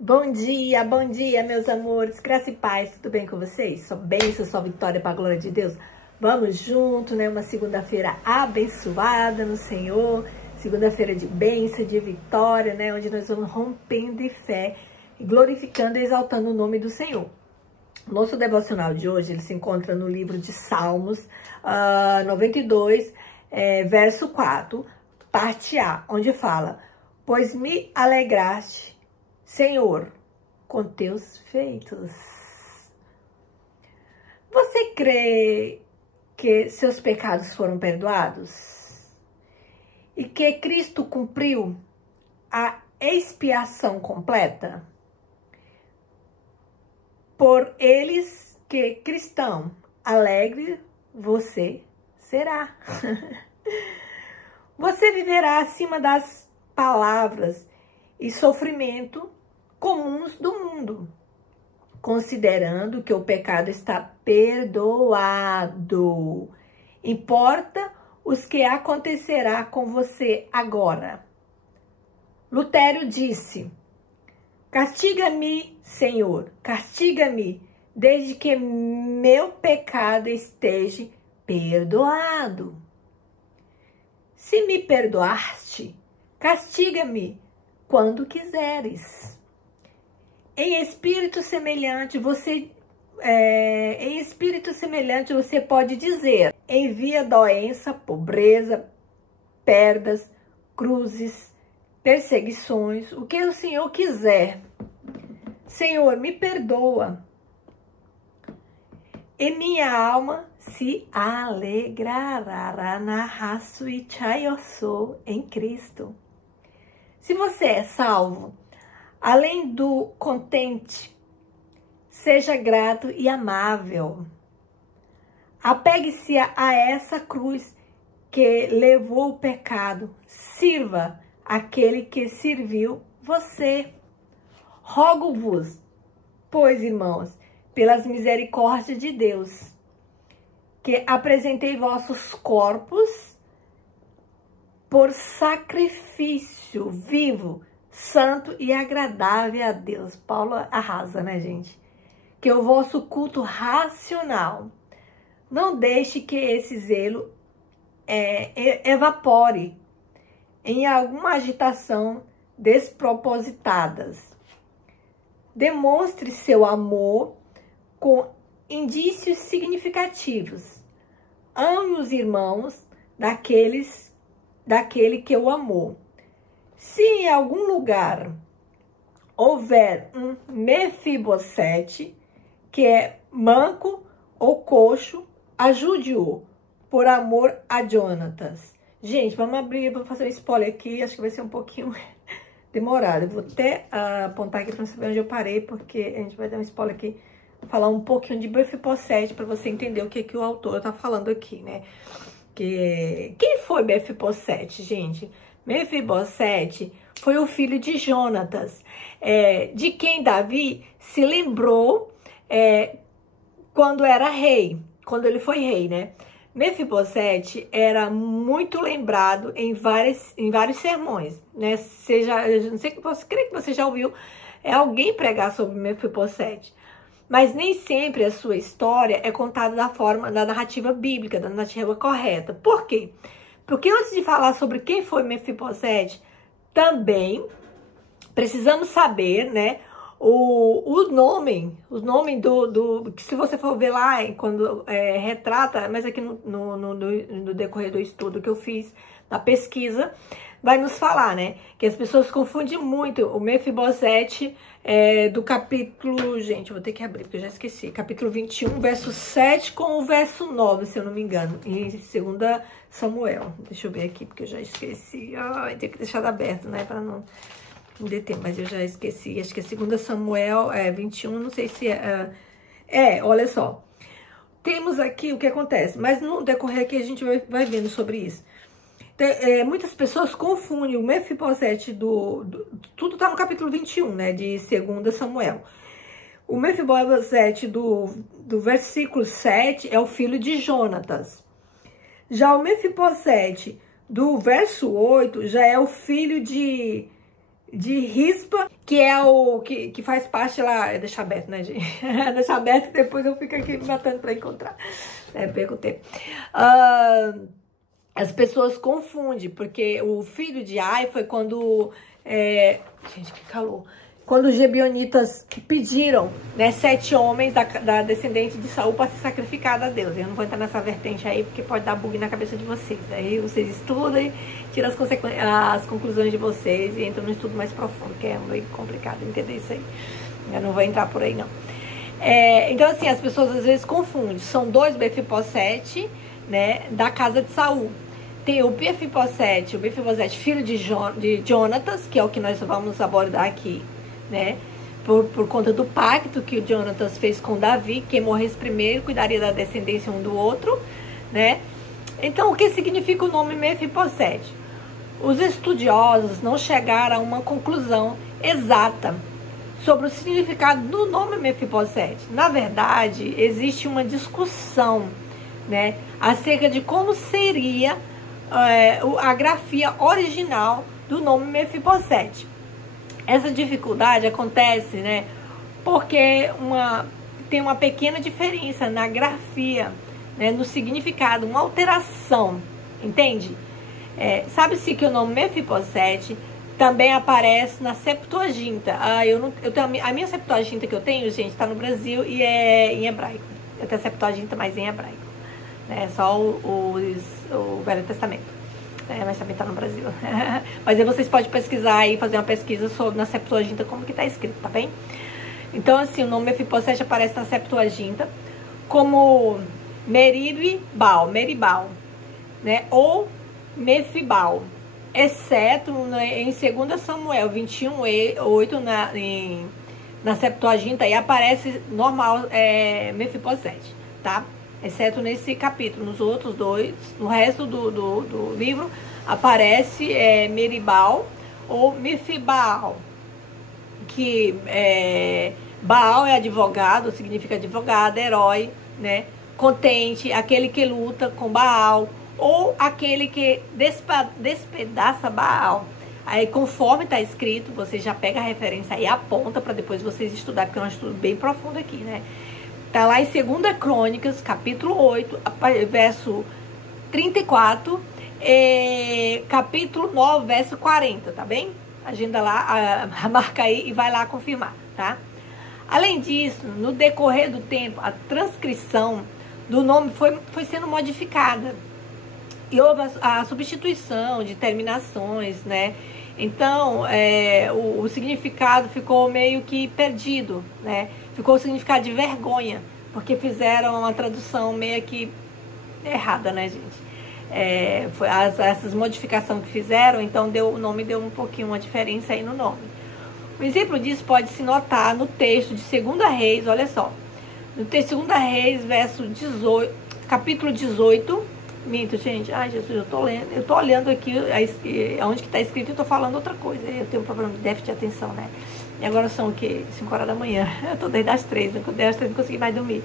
Bom dia, meus amores, graça e paz, tudo bem com vocês? Só bênção, só vitória para a glória de Deus. Vamos junto, né? Uma segunda-feira abençoada no Senhor, segunda-feira de bênção, de vitória, né? Onde nós vamos rompendo em fé, glorificando e exaltando o nome do Senhor. Nosso devocional de hoje, ele se encontra no livro de Salmos 92, verso 4, parte A, onde fala: pois me alegraste, Senhor, com teus feitos. Você crê que seus pecados foram perdoados? E que Cristo cumpriu a expiação completa? Por eles que cristão, alegre você será. Você viverá acima das palavras e sofrimento comuns do mundo, considerando que o pecado está perdoado. Importa os que acontecerá com você agora. Lutero disse: castiga-me, Senhor, castiga-me, desde que meu pecado esteja perdoado. Se me perdoaste, castiga-me quando quiseres. Em espírito semelhante você pode dizer: envia doença, pobreza, perdas, cruzes, perseguições, o que o Senhor quiser. Senhor, me perdoa. E minha alma se alegrará na raça e sou em Cristo. Se você é salvo, além do contente, seja grato e amável. Apegue-se a essa cruz que levou o pecado. Sirva aquele que serviu você. Rogo-vos, pois, irmãos, pelas misericórdias de Deus, que apresentei vossos corpos por sacrifício vivo, santo e agradável a Deus. Paulo arrasa, né, gente? Que o vosso culto racional. Não deixe que esse zelo evapore em alguma agitação despropositadas. Demonstre seu amor com indícios significativos. Ame os irmãos daquele que o amou. Se em algum lugar houver um Mefibosete, que é manco ou coxo, ajude-o por amor a Jonatas. Gente, vamos abrir, vou fazer um spoiler aqui, acho que vai ser um pouquinho demorado. Eu vou até apontar aqui para você ver onde eu parei, porque a gente vai dar um spoiler aqui, falar um pouquinho de Mefibosete para você entender o que o autor tá falando aqui, né? Quem foi Mefibosete, gente? Mefibosete foi o filho de Jonatas, de quem Davi se lembrou quando era rei, quando ele foi rei, né? Mefibosete era muito lembrado em vários sermões, né? Eu não sei que você crê que você já ouviu alguém pregar sobre Mefibosete, mas nem sempre a sua história é contada da narrativa bíblica, da narrativa correta. Por quê? Porque antes de falar sobre quem foi Mefibosete, também precisamos saber, né, os nomes que, se você for ver lá, quando retrata, mas aqui no decorrer do estudo que eu fiz, na pesquisa, vai nos falar, né, que as pessoas confundem muito o Mefibosete do capítulo, gente, eu vou ter que abrir porque eu já esqueci, capítulo 21, verso 7 com o verso 9, se eu não me engano, em 2 Samuel. Deixa eu ver aqui, porque eu já esqueci. Ai, tem que deixar aberto, né, para não deter, mas eu já esqueci. Acho que é 2 Samuel 21, não sei se olha só. Temos aqui o que acontece, mas no decorrer aqui a gente vai vendo sobre isso. Muitas pessoas confundem o Mefibosete tudo tá no capítulo 21, né, de 2 Samuel. O Mefibosete do versículo 7 é o filho de Jonatas. Já o Mefibosete do verso 8 já é o filho de de Rispa, que é o que faz parte lá. Deixa aberto, né, gente? Deixa aberto, depois eu fico aqui me matando pra encontrar. Perco o tempo. As pessoas confundem, porque o filho de Ai foi quando... gente, que calor. Quando os Gebionitas pediram, né, 7 homens da descendente de Saul para se sacrificar a Deus. Eu não vou entrar nessa vertente aí, porque pode dar bug na cabeça de vocês. Aí vocês estudam e tiram as conclusões de vocês e entram num estudo mais profundo, que é meio complicado entender isso aí. Eu não vou entrar por aí, não. Então, assim, as pessoas às vezes confundem. São 2 Mefibosete, né, da casa de Saul. Tem o Mefibosete, filho de Jonatas, que é o que nós vamos abordar aqui, né? Por conta do pacto que o Jonatas fez com Davi, quem morresse primeiro cuidaria da descendência um do outro, né? Então, o que significa o nome Mefibosete? Os estudiosos não chegaram a uma conclusão exata sobre o significado do nome Mefibosete. Na verdade, existe uma discussão, né, acerca de como seria a grafia original do nome Mefibosete. Essa dificuldade acontece, né, porque tem uma pequena diferença na grafia, né, no significado, uma alteração, entende? Sabe-se que o nome Mefibosete também aparece na Septuaginta. A minha Septuaginta que eu tenho, gente, está no Brasil e é em hebraico. Eu tenho a Septuaginta, mas em hebraico, né? Só o Velho Testamento. Mas também está no Brasil. Mas aí vocês podem pesquisar e fazer uma pesquisa na Septuaginta como que está escrito, tá bem? Então, assim, o nome Mefibosete aparece na Septuaginta como Meribal, né? Ou Mefibal, exceto em 2 Samuel 21:8 na Septuaginta, aí aparece normal Mefibosete, tá? Exceto nesse capítulo. Nos outros 2, no resto do livro, aparece Meribal ou Mefibal, que Baal é advogado, significa advogado, herói, né? Contente, aquele que luta com Baal, ou aquele que despedaça Baal. Aí, conforme está escrito, você já pega a referência e aponta para depois vocês estudar, porque é um estudo bem profundo aqui, né? Tá lá em 2 Crônicas, capítulo 8, verso 34, capítulo 9, verso 40, tá bem? Agenda lá, marca aí e vai lá confirmar, tá? Além disso, no decorrer do tempo, a transcrição do nome foi sendo modificada. E houve a substituição de terminações, né? Então, o significado ficou meio que perdido, né? Ficou o significado de vergonha, porque fizeram uma tradução meio que errada, né, gente? Essas modificações que fizeram, então o nome deu um pouquinho uma diferença aí no nome. O exemplo disso pode se notar no texto de 2 Reis, olha só. No texto de 2 Reis, verso 18, capítulo 18, minto, gente, ai Jesus, eu tô olhando aqui onde que tá escrito e eu tô falando outra coisa. Eu tenho um problema de déficit de atenção, né? E agora são o quê? 5 horas da manhã. Eu tô desde as 3, não consegui mais dormir.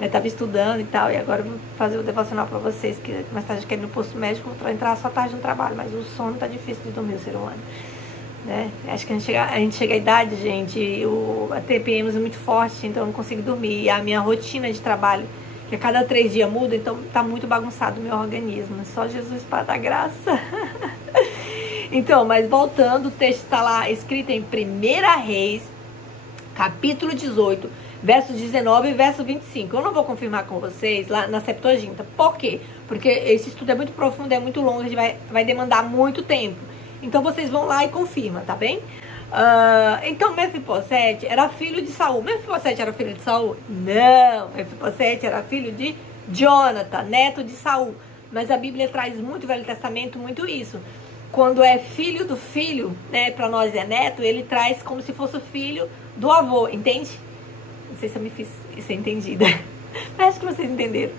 Eu tava estudando e tal, e agora eu vou fazer o devocional pra vocês, que mais tarde eu quero ir no posto médico, vou entrar só tarde no trabalho, mas o sono tá difícil de dormir, o ser humano, né? Acho que a gente chega à idade, gente, a TPM é muito forte, então eu não consigo dormir. E a minha rotina de trabalho, que a cada 3 dias muda, então tá muito bagunçado o meu organismo. Só Jesus para dar graça. Então, mas voltando, o texto está lá escrito em 1 Reis, capítulo 18, verso 19 e verso 25. Eu não vou confirmar com vocês lá na Septuaginta. Por quê? Porque esse estudo é muito profundo, é muito longo, a gente vai demandar muito tempo. Então, vocês vão lá e confirmam, tá bem? Então, Mefibosete era filho de Saul. Mefibosete era filho de Saul? Não, Mefibosete era filho de Jonathan, neto de Saul. Mas a Bíblia traz muito, o Velho Testamento, muito isso. Quando é filho do filho, né, para nós é neto, ele traz como se fosse o filho do avô, entende? Não sei se eu me fiz ser entendida, mas acho que vocês entenderam.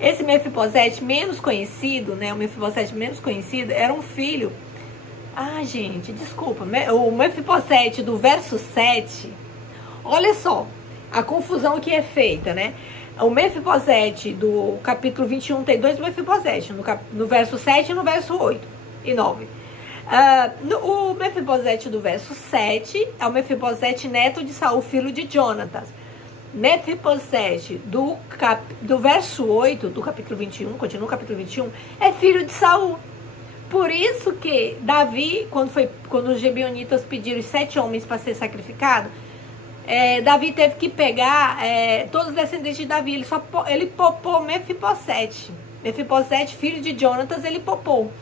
Esse Mefibosete menos conhecido, né, o Mefibosete menos conhecido, era um filho... Ah, gente, desculpa, o Mefibosete do verso 7, olha só a confusão que é feita, né? O Mefibosete do capítulo 21 tem 2 Mefibosete, no verso 7 e no verso 8 e 9. O Mefibosete do verso 7 é o Mefibosete neto de Saul, filho de Jonatas. Mefibosete do verso 8 do capítulo 21, continua o capítulo 21, é filho de Saul. Por isso que Davi, quando os gibeonitas pediram os 7 homens para ser sacrificados, Davi teve que pegar todos os descendentes de Davi. Ele poupou Mefibosete. Mefibosete, filho de Jonatas, ele poupou.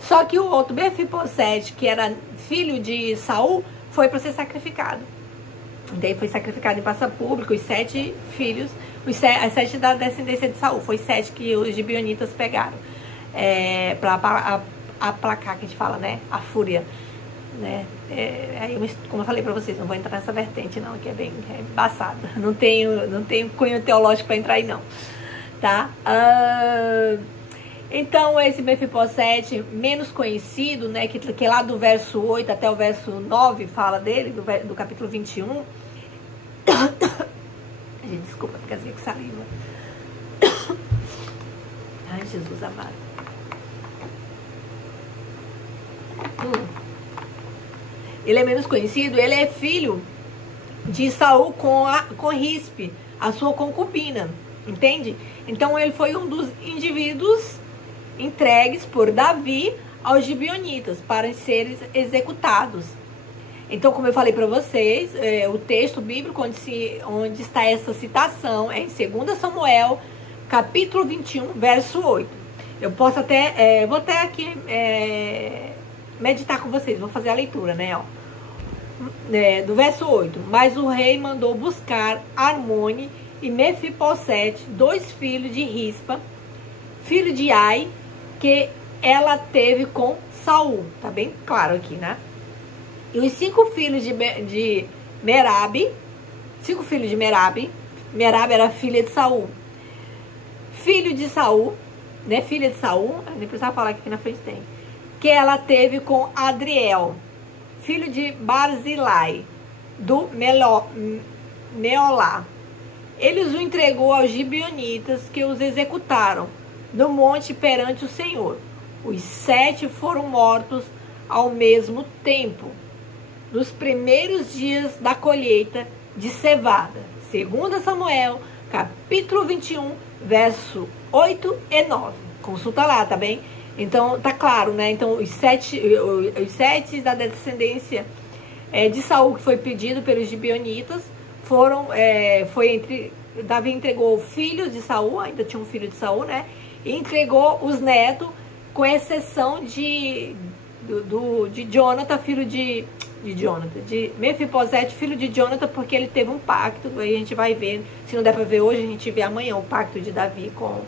Só que o outro, Mefibosete, que era filho de Saul, foi para ser sacrificado. Daí foi sacrificado em praça pública, os 7 filhos, as 7 da descendência de Saul. Foi 7 que os gibeonitas pegaram. Para aplacar, que a gente fala, né? A fúria. Né? Como eu falei para vocês, não vou entrar nessa vertente não, que é bem embaçada. Não tenho cunho teológico para entrar aí não. Tá? Então, esse Mefibosete menos conhecido, né, que lá do verso 8 até o verso 9 fala dele, do capítulo 21. Gente, desculpa, porque eu com saliva. Ai, Jesus amado. Ele é menos conhecido, ele é filho de Saul com Rispe, a sua concubina, entende? Então, ele foi um dos indivíduos entregues por Davi aos gibeonitas para serem executados. Então, como eu falei para vocês, o texto bíblico onde está essa citação é em 2 Samuel, capítulo 21, verso 8. Eu posso até, vou até aqui meditar com vocês, vou fazer a leitura, né, ó. Do verso 8. Mas o rei mandou buscar Armone e Mefibosete, 2 filhos de Rispa, filho de Ai, que ela teve com Saul. Tá bem claro aqui, né? E os 5 filhos de Merabe, 5 filhos de Merabe. Merabe era filha de Saul. Filho de Saul, né? Filha de Saul, nem precisava falar que aqui na frente tem. Que ela teve com Adriel, filho de Barzilai, do Meolá. Ele os entregou aos gibeonitas, que os executaram no monte perante o Senhor. Os 7 foram mortos ao mesmo tempo, nos primeiros dias da colheita de cevada. 2 Samuel, capítulo 21, verso 8 e 9. Consulta lá, tá bem? Então, tá claro, né? Então, os 7 da descendência de Saul, que foi pedido pelos gibeonitas, Davi entregou filhos de Saul, ainda tinha um filho de Saul, né? E entregou os netos, com exceção de Jonathan, filho de Mefibosete, filho de Jonathan, porque ele teve um pacto. Aí a gente vai ver, se não der pra ver hoje, a gente vê amanhã o pacto de Davi com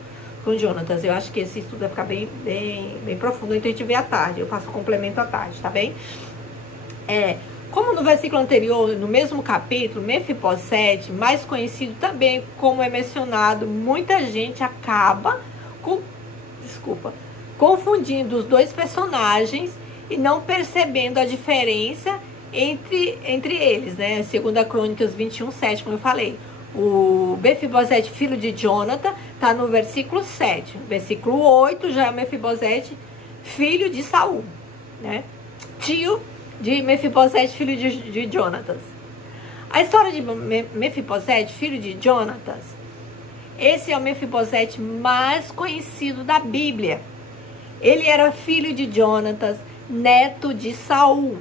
Jonatas. Eu acho que esse estudo vai ficar bem profundo, então a gente vê à tarde. Eu faço complemento à tarde, tá bem? Como no versículo anterior, no mesmo capítulo, Mefibosete, mais conhecido também como é mencionado, muita gente acaba confundindo os dois personagens e não percebendo a diferença entre eles, né? 2 Crônicas 21:7, como eu falei. O Mefibosete, filho de Jonathan, tá no versículo 7. Versículo 8 já é o Mefibosete, filho de Saul, né? Tio de Mefibosete, filho de Jonatas. A história de Mefibosete, filho de Jonatas, esse é o Mefibosete mais conhecido da Bíblia. Ele era filho de Jonatas, neto de Saul.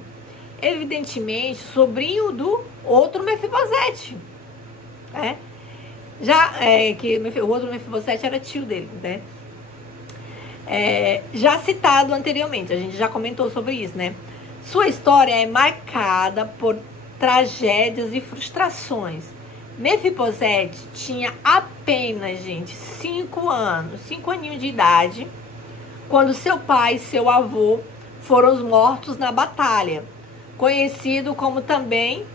Evidentemente, sobrinho do outro Mefibosete. Que o outro Mefibosete era tio dele, né? Já citado anteriormente, a gente já comentou sobre isso, né? Sua história é marcada por tragédias e frustrações. Mefibosete tinha apenas, gente, 5 aninhos de idade, quando seu pai e seu avô foram mortos na batalha, conhecido como também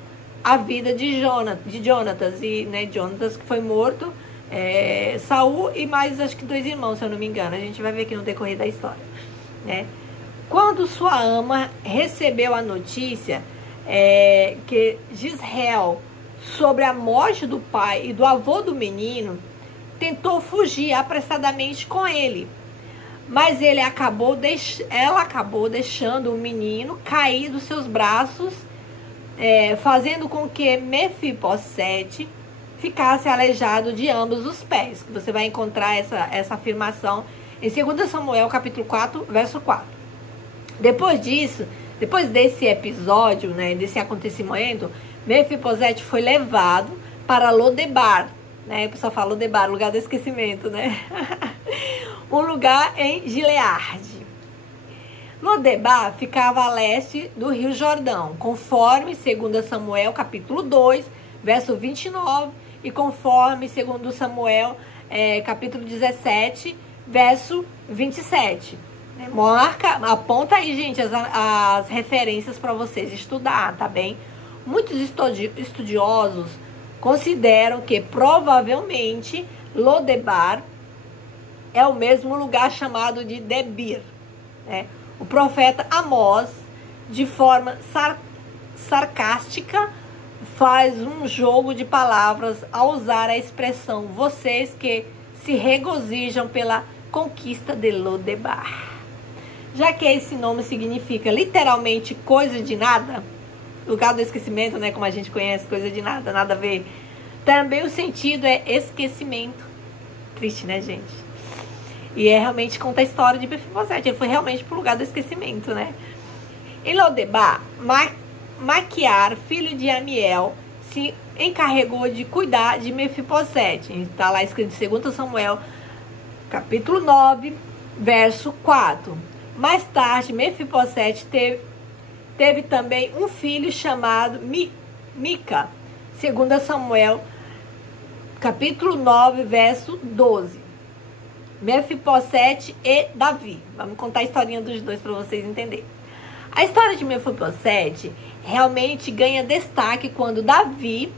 a vida de Jonatas, né, Jonatas, que foi morto, Saul e mais acho que 2 irmãos, se eu não me engano. A gente vai ver aqui no decorrer da história, né? Quando sua ama recebeu a notícia que Gisrael, sobre a morte do pai e do avô do menino, tentou fugir apressadamente com ele. mas ela acabou deixando o menino cair dos seus braços, fazendo com que Mefibosete ficasse aleijado de ambos os pés. Você vai encontrar essa afirmação em 2 Samuel, capítulo 4, verso 4. Depois desse episódio, né, desse acontecimento, Mefibosete foi levado para Lodebar, né? O pessoal fala Lodebar, lugar do esquecimento, né? Um lugar em Gileade. Lodebar ficava a leste do Rio Jordão, conforme 2 Samuel, capítulo 2, verso 29, e conforme 2 Samuel, capítulo 17, verso 27. Aponta aí, gente, as referências para vocês estudar, tá bem? Muitos estudiosos consideram que provavelmente Lodebar é o mesmo lugar chamado de Debir, né? O profeta Amós, de forma sarcástica, faz um jogo de palavras ao usar a expressão vocês que se regozijam pela conquista de Lodebar. Já que esse nome significa literalmente coisa de nada, lugar do esquecimento, né, como a gente conhece, coisa de nada, nada a ver, também o sentido é esquecimento. Triste, né, gente? E realmente conta a história de Mefibosete. Ele foi realmente pro lugar do esquecimento, né? Em Lodebar, Maquiar, filho de Amiel, se encarregou de cuidar de Mefibosete. Está lá escrito em 2 Samuel, capítulo 9, verso 4. Mais tarde, Mefibosete teve também um filho chamado Mica. 2 Samuel, capítulo 9, verso 12. Mefibosete e Davi. Vamos contar a historinha dos dois para vocês entenderem. A história de Mefibosete realmente ganha destaque quando Davi,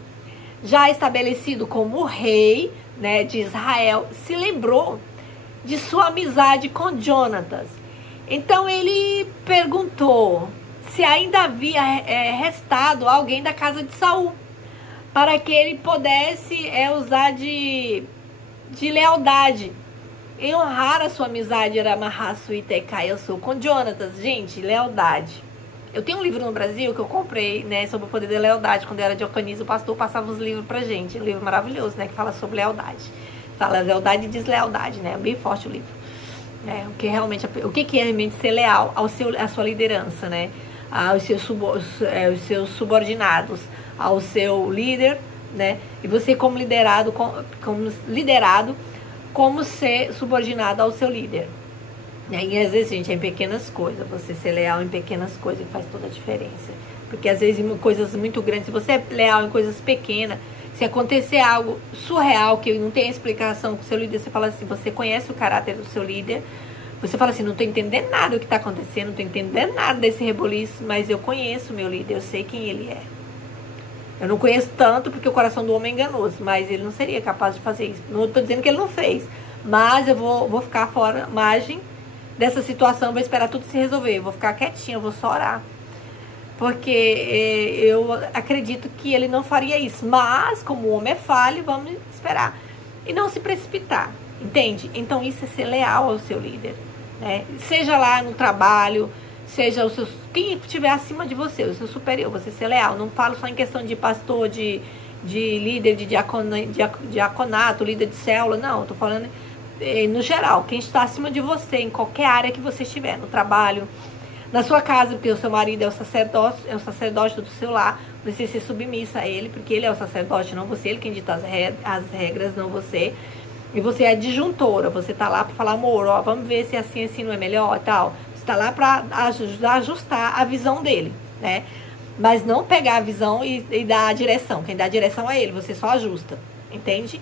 já estabelecido como rei, né, de Israel, se lembrou de sua amizade com Jonatas. Então ele perguntou se ainda havia restado alguém da casa de Saul, para que ele pudesse usar de lealdade em honrar a sua amizade. Era Amarraço e Tecai, eu sou com Jonatas. Gente, lealdade. Eu tenho um livro no Brasil que eu comprei, né, sobre o poder da lealdade. Quando eu era diaconisa, o pastor passava os livros pra gente. Um livro maravilhoso, né, que fala sobre lealdade. Fala lealdade e deslealdade, né, é bem forte o livro. O que é realmente ser leal à sua liderança, né, aos seus subordinados, ao seu líder, né, e você como liderado, como ser subordinado ao seu líder. E às vezes, gente, é em pequenas coisas. Você ser leal em pequenas coisas faz toda a diferença. Porque às vezes em coisas muito grandes, se você é leal em coisas pequenas, se acontecer algo surreal que não tem explicação com o seu líder, você fala assim, você conhece o caráter do seu líder, você fala assim, não tô entendendo nada do que tá acontecendo, não tô entendendo nada desse reboliço, mas eu conheço o meu líder, eu sei quem ele é. Eu não conheço tanto porque o coração do homem é enganoso, mas ele não seria capaz de fazer isso. Não estou dizendo que ele não fez, mas eu vou ficar fora, margem dessa situação, vou esperar tudo se resolver. Eu vou ficar quietinha, eu vou só orar. Porque eu acredito que ele não faria isso. Mas, como o homem é falho, vamos esperar. E não se precipitar, entende? Então isso é ser leal ao seu líder, né? Seja lá no trabalho, seja o seu, quem estiver acima de você, o seu superior, você ser leal. Não falo só em questão de pastor, de líder de diaconato, líder de célula, não. Estou falando no geral, quem está acima de você, em qualquer área que você estiver, no trabalho, na sua casa, porque o seu marido é o sacerdote do seu lar, você ser submissa a ele, porque ele é o sacerdote, não você, ele quem dita as regras, não você. E você é adjuntora, você tá lá para falar, amor, ó, vamos ver se assim não é melhor e tal. Tá lá para ajustar a visão dele, né? Mas não pegar a visão e dar a direção. Quem dá a direção é ele, você só ajusta, entende?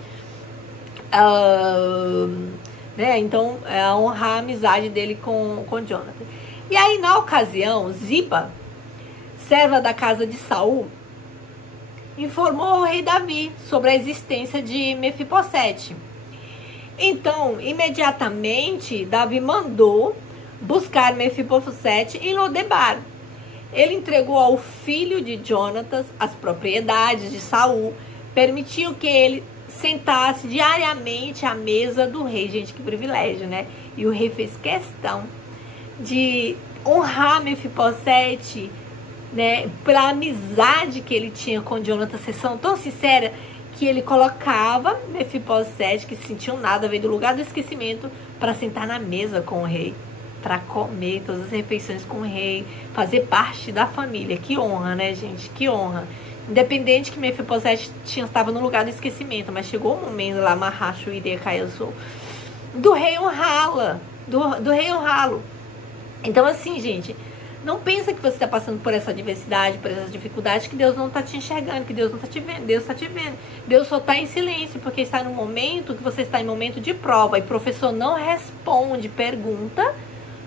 Né? Então, honrar a amizade dele com Jonathan. E aí, na ocasião, Ziba, serva da casa de Saul, informou ao rei Davi sobre a existência de Mefibosete. Então, imediatamente, Davi mandou buscar Mefibosete em Lodebar. Ele entregou ao filho de Jonatas as propriedades de Saul, permitiu que ele sentasse diariamente à mesa do rei. Gente, que privilégio, né? E o rei fez questão de honrar Mefibosete, né, pela amizade que ele tinha com Jonathan, sessão tão sincera, que ele colocava Mefibosete, que se sentiu nada, veio do lugar do esquecimento, para sentar na mesa com o rei, para comer todas as refeições com o rei, fazer parte da família. Que honra, né, gente? Que honra. Independente que Mefibosete estava no lugar do esquecimento, mas chegou o momento lá, Mahacho iria cair do rei honrá-la, do rei honrá-lo. Então, assim, gente, não pensa que você está passando por essa adversidade, por essas dificuldades, que Deus não está te enxergando, que Deus não está te vendo. Deus está te vendo. Deus só está em silêncio, porque está no momento que você está em momento de prova. E o professor não responde pergunta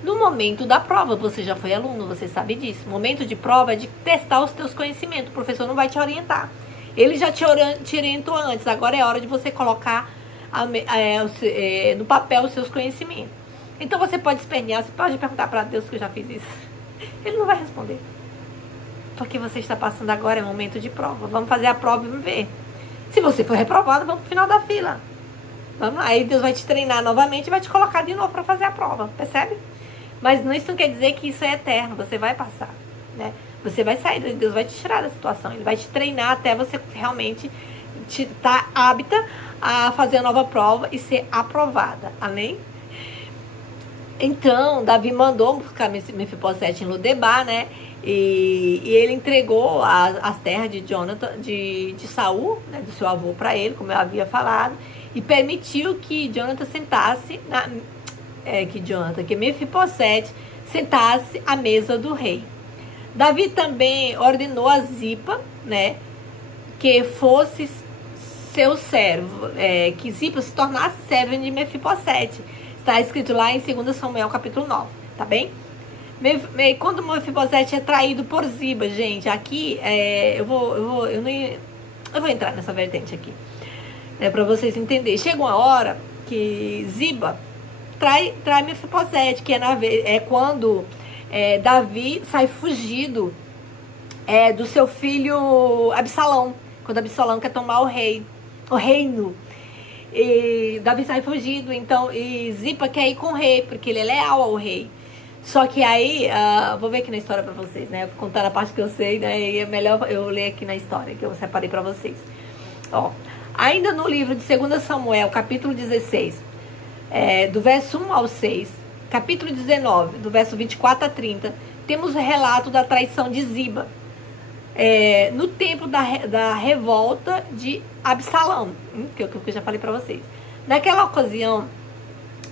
no momento da prova. Você já foi aluno, você sabe disso. O momento de prova é de testar os teus conhecimentos. O professor não vai te orientar. Ele já te orientou antes. Agora é hora de você colocar no papel os seus conhecimentos. Então você pode espernear, você pode perguntar para Deus que eu já fiz isso. Ele não vai responder. Porque você está passando agora, é momento de prova. Vamos fazer a prova e vamos ver. Se você for reprovado, vamos pro final da fila. Vamos lá. Aí Deus vai te treinar novamente e vai te colocar de novo para fazer a prova. Percebe? Mas isso não quer dizer que isso é eterno. Você vai passar, né? Você vai sair, Deus vai te tirar da situação. Ele vai te treinar até você realmente estar apta a fazer a nova prova e ser aprovada. Amém? Então, Davi mandou buscar Mefibosete em Lodebar, né? E ele entregou as terras de Jonathan, de Saul, né? Do seu avô, para ele, como eu havia falado, e permitiu que Jonathan sentasse, que Mefibosete sentasse à mesa do rei. Davi também ordenou a Zipa, né? Que fosse seu servo, que Zipa se tornasse serva de Mefibosete. Está escrito lá em 2 Samuel, capítulo 9, tá bem? Quando Mefibosete é traído por Ziba, gente, aqui, eu vou entrar nessa vertente aqui, né, para vocês entenderem. Chega uma hora que Ziba trai Mefibosete, que é quando Davi sai fugido do seu filho Absalão, quando Absalão quer tomar o reino. E Davi sai fugido, então, e Zipa quer ir com o rei, porque ele é leal ao rei. Só que aí, vou ver aqui na história pra vocês, né? Vou contar a parte que eu sei, né? E é melhor eu ler aqui na história, que eu separei pra vocês. Ó, ainda no livro de 2 Samuel, capítulo 16, do verso 1 ao 6, capítulo 19, do verso 24 a 30, temos o relato da traição de Ziba. No tempo da revolta de Absalão, que eu já falei para vocês. Naquela ocasião,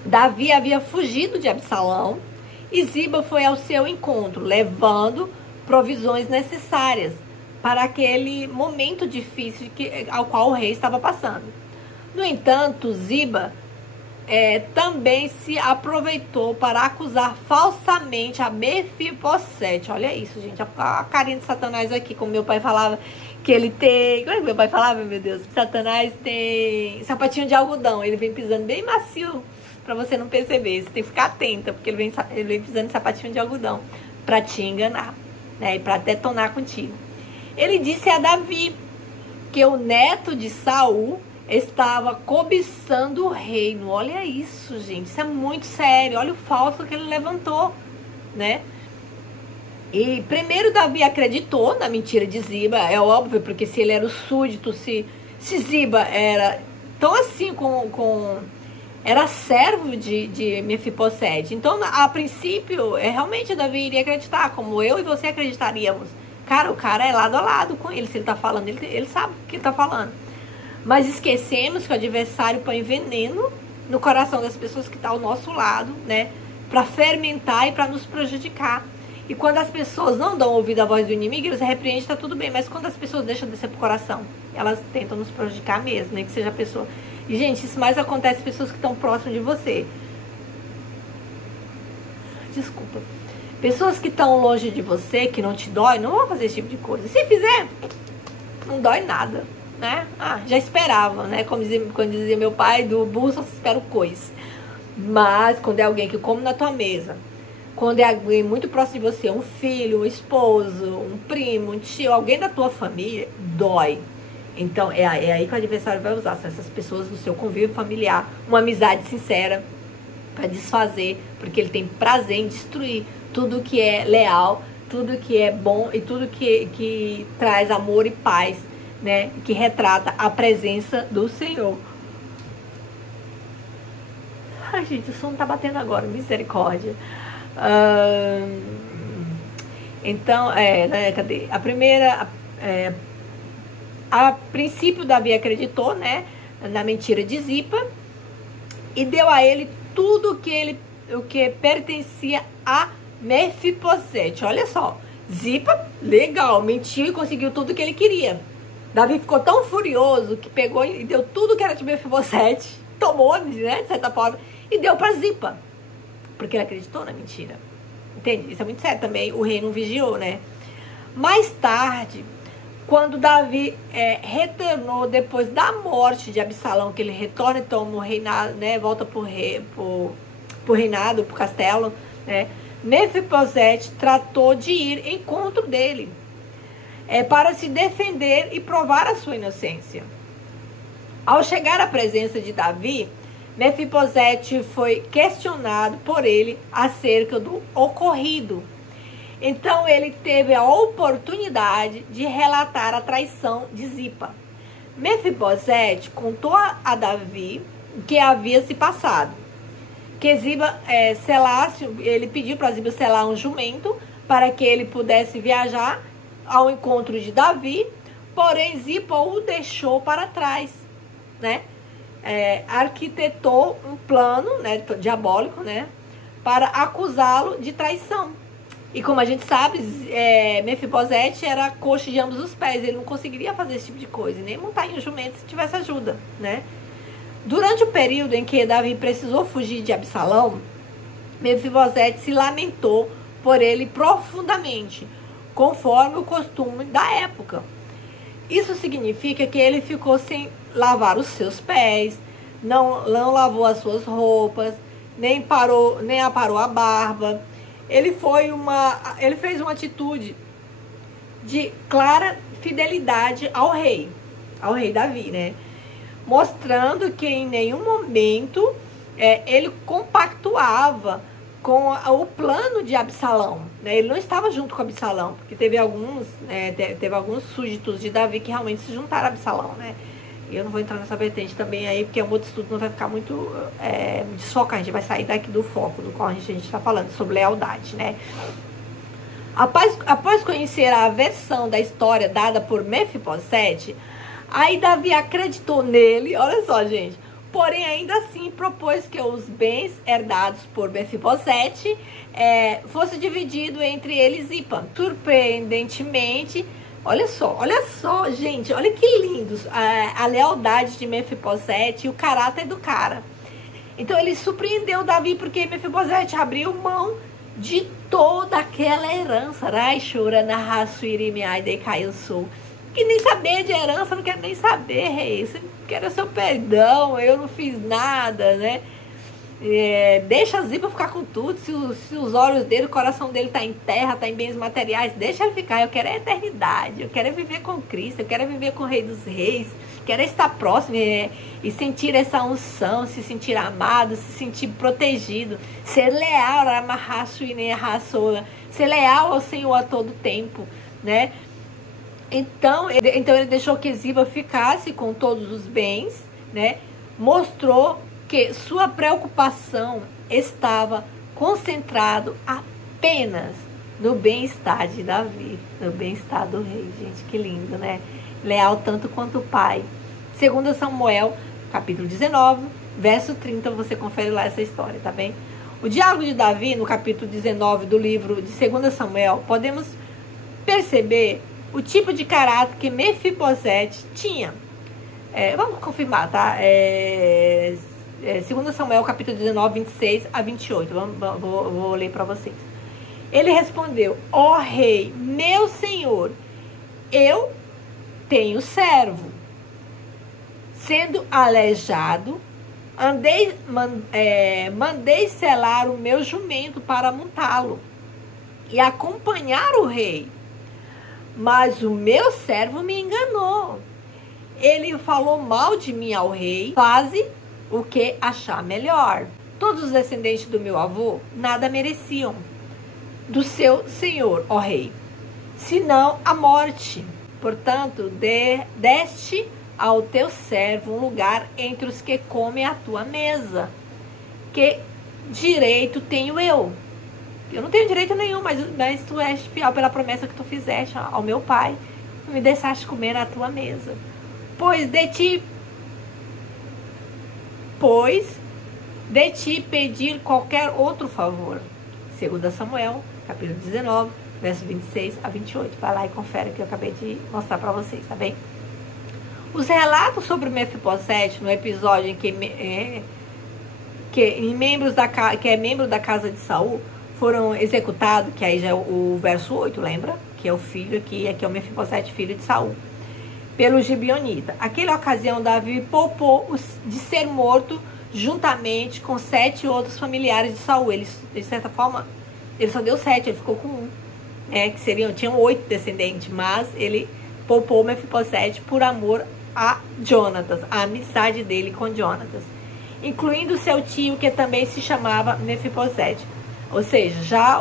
Davi havia fugido de Absalão e Ziba foi ao seu encontro, levando provisões necessárias para aquele momento difícil ao qual o rei estava passando. No entanto, Ziba também se aproveitou para acusar falsamente a Mefibosete. Olha isso, gente, a carinha de Satanás aqui, como meu pai falava que ele tem... Como é que meu pai falava, meu Deus? Que Satanás tem sapatinho de algodão, ele vem pisando bem macio para você não perceber. Você tem que ficar atenta, porque ele vem pisando em sapatinho de algodão para te enganar, né? E para detonar contigo. Ele disse a Davi que o neto de Saul estava cobiçando o reino. Olha isso, gente. Isso é muito sério. Olha o falso que ele levantou, né? E primeiro Davi acreditou na mentira de Ziba. É óbvio, porque se ele era o súdito, se Ziba era tão assim era servo de Mefibosete. Então, a princípio, realmente Davi iria acreditar, como eu e você acreditaríamos. Cara, o cara é lado a lado com ele. Se ele tá falando, ele sabe o que ele tá falando. Mas esquecemos que o adversário põe veneno no coração das pessoas que estão ao nosso lado, né? Para fermentar e para nos prejudicar. E quando as pessoas não dão ouvido à voz do inimigo, eles repreendem, está tudo bem. Mas quando as pessoas deixam descer pro coração, elas tentam nos prejudicar mesmo, nem que seja a pessoa. E, gente, isso mais acontece com pessoas que estão próximas de você. Desculpa. Pessoas que estão longe de você, que não te dói, não vão fazer esse tipo de coisa. Se fizer, não dói nada, né? Já esperava, né? Quando dizia meu pai, do burro só se espera o coice. Mas quando é alguém que come na tua mesa, quando é alguém muito próximo de você, um filho, um esposo, um primo, um tio, alguém da tua família, dói. Então, é aí que o adversário vai usar essas pessoas do seu convívio familiar, uma amizade sincera, para desfazer, porque ele tem prazer em destruir tudo que é leal, tudo que é bom e tudo que traz amor e paz, né? Que retrata a presença do Senhor. Ai, gente, o sono tá batendo agora, misericórdia. Então, né, cadê? A primeira... a princípio, Davi acreditou, né, na mentira de Zipa e deu a ele tudo o que pertencia a Mefibosete. Olha só, Zipa, legal, mentiu e conseguiu tudo que ele queria. Davi ficou tão furioso que pegou e deu tudo que era de Mefibosete, tomou, né, de certa forma, e deu para Zipa, porque ele acreditou na mentira. Entende? Isso é muito sério também, o rei não vigiou, né? Mais tarde, quando Davi retornou depois da morte de Absalão, que ele retorna e toma o reinado, né, volta pro reinado, pro castelo, né, Mefibosete tratou de ir em encontro dele, para se defender e provar a sua inocência. Ao chegar à presença de Davi, Mefibosete foi questionado por ele acerca do ocorrido. Então ele teve a oportunidade de relatar a traição de Zipa. Mefibosete contou a Davi o que havia se passado. Que Ziba selasse, ele pediu para Ziba selar um jumento para que ele pudesse viajar ao encontro de Davi, porém Zipa o deixou para trás, né? Arquitetou um plano, né, diabólico, né, para acusá-lo de traição. E como a gente sabe, Mefibosete era coxo de ambos os pés, ele não conseguiria fazer esse tipo de coisa, nem montar em um jumento se tivesse ajuda, né? Durante o período em que Davi precisou fugir de Absalão, Mefibosete se lamentou por ele profundamente, conforme o costume da época. Isso significa que ele ficou sem lavar os seus pés, não lavou as suas roupas, nem aparou a barba. Ele fez uma atitude de clara fidelidade ao rei Davi, né? Mostrando que em nenhum momento ele compactuava com o plano de Absalão, né? Ele não estava junto com Absalão, porque teve alguns súditos de Davi que realmente se juntaram a Absalão, né? E eu não vou entrar nessa vertente também aí, porque é um outro estudo, não vai ficar muito desfocar, a gente vai sair daqui do foco do qual a gente está falando, sobre lealdade, né? Após conhecer a versão da história dada por Mefibosete, aí Davi acreditou nele, olha só, gente, porém ainda assim propôs que os bens herdados por Mefibosete fosse dividido entre ele e Zipa. Surpreendentemente, olha só, gente, olha que lindos a lealdade de Mefibosete e o caráter do cara. Então ele surpreendeu Davi porque Mefibosete abriu mão de toda aquela herança, que nem saber de herança, não quero nem saber, rei, você quer o seu perdão, eu não fiz nada, né? Deixa a Zipa ficar com tudo, se os olhos dele, o coração dele tá em terra, tá em bens materiais, deixa ele ficar, eu quero a eternidade, eu quero viver com Cristo, eu quero viver com o Rei dos Reis, quero estar próximo e sentir essa unção, se sentir amado, se sentir protegido, ser leal, ser leal ao Senhor a todo tempo, né? Então ele deixou que Ziba ficasse com todos os bens, né? Mostrou que sua preocupação estava concentrado apenas no bem-estar de Davi, no bem-estar do rei. Gente, que lindo, né? Leal tanto quanto o pai. 2 Samuel, capítulo 19, verso 30, você confere lá essa história, tá bem? O diálogo de Davi, no capítulo 19 do livro de 2 Samuel, podemos perceber o tipo de caráter que Mefibosete tinha. Vamos confirmar, tá? 2 Samuel, capítulo 19, 26 a 28. Vou ler para vocês. Ele respondeu: ó rei, meu senhor, eu tenho servo. Sendo aleijado, mandei selar o meu jumento para montá-lo e acompanhar o rei. Mas o meu servo me enganou Ele falou mal de mim ao rei, faze o que achar melhor. Todos os descendentes do meu avô nada mereciam do seu senhor, ó rei, senão a morte. Portanto, deste ao teu servo um lugar entre os que comem a tua mesa. Que direito tenho eu? Eu não tenho direito nenhum, mas tu és fiel pela promessa que tu fizeste ao meu pai, me deixaste comer na tua mesa. Pois de ti pedir qualquer outro favor. 2 Samuel, capítulo 19, verso 26 a 28. Vai lá e confere que eu acabei de mostrar para vocês, tá bem? Os relatos sobre Mefibosete no episódio em que é membro da casa de Saul foram executados, que aí já é o verso 8, lembra? Que é o filho aqui é o Mefibosete, filho de Saul, pelo Gibeonita. Aquela ocasião, Davi poupou de ser morto juntamente com 7 outros familiares de Saul. Ele, de certa forma, ele só deu 7, ele ficou com 1, né? Tinham 8 descendentes, mas ele poupou Mefibosete por amor a Jonatas, a amizade dele com Jonatas, incluindo seu tio, que também se chamava Mefibosete. Ou seja, já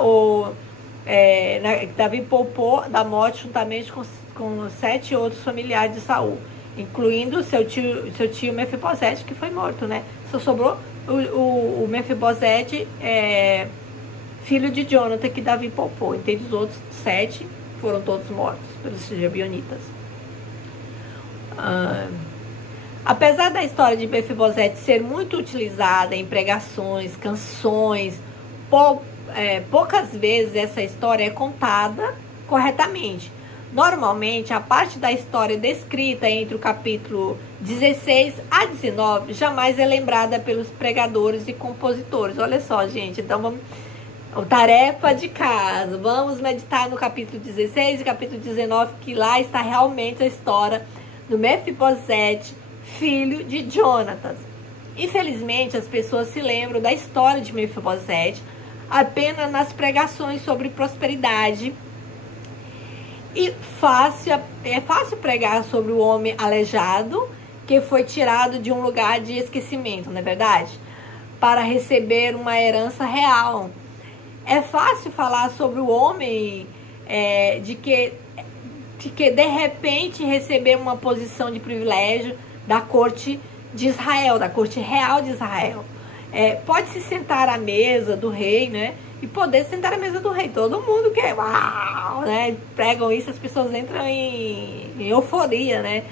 Davi poupou da morte juntamente com 7 outros familiares de Saul, incluindo seu tio Mefibosete, que foi morto, né? Só sobrou o Mefibosete, filho de Jonathan, que Davi poupou. Entende? Os outros 7 foram todos mortos pelos Gibeonitas. Apesar da história de Mefibosete ser muito utilizada em pregações, canções, poucas vezes essa história é contada corretamente. Normalmente, a parte da história descrita entre o capítulo 16 a 19 jamais é lembrada pelos pregadores e compositores. Olha só, gente, então vamos... Tarefa de casa, vamos meditar no capítulo 16 e capítulo 19, que lá está realmente a história do Mefibosete, filho de Jonatas. Infelizmente, as pessoas se lembram da história de Mefibosete apenas nas pregações sobre prosperidade. E é fácil pregar sobre o homem aleijado que foi tirado de um lugar de esquecimento, não é verdade? Para receber uma herança real. É fácil falar sobre o homem de que de repente receber uma posição de privilégio da corte de Israel, da corte real de Israel. Pode se sentar à mesa do rei, né? E poder sentar à mesa do rei. Todo mundo quer, uau, né? Pregam isso, as pessoas entram em euforia, né?